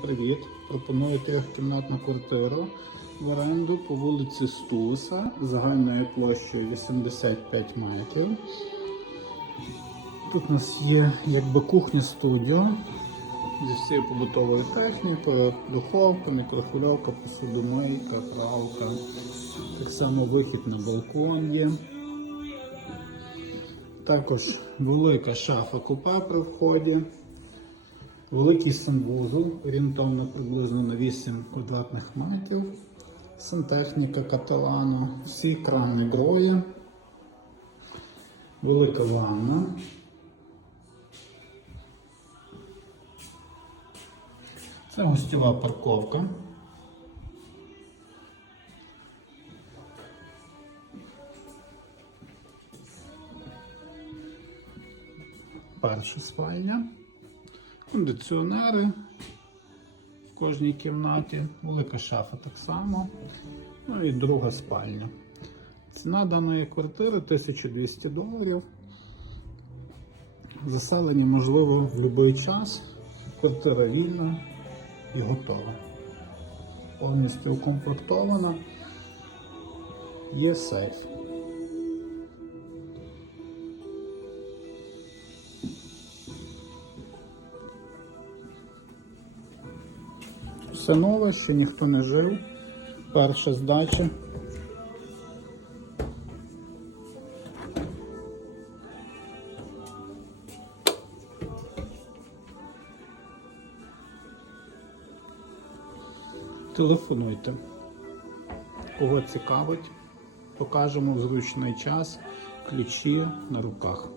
Привіт! Пропоную трьохкімнатну квартиру в оренду по вулиці Стуса загальною площею 85 метрів. Тут у нас є якби кухня студіо зі всією побутовою технікою, духовка, мікрохвильовка, посудомийка, пралка. Так само вихід на балкон є. Також велика шафа купа при вході. Великий санвузол, орієнтовно приблизно на 8 квадратних метрів. Сантехніка каталану, всі крани грої, велика ванна. Це гостєва парковка. Перша спальня. Кондиціонери в кожній кімнаті, велика шафа так само. Ну і друга спальня. Ціна даної квартири 1200 доларів. Заселення можливо в будь-який час. Квартира вільна і готова. Повністю укомплектована. Є сейф. Все нове, ще ніхто не жив. Перша здача. Телефонуйте. Кого цікавить, покажемо в зручний час ключі на руках.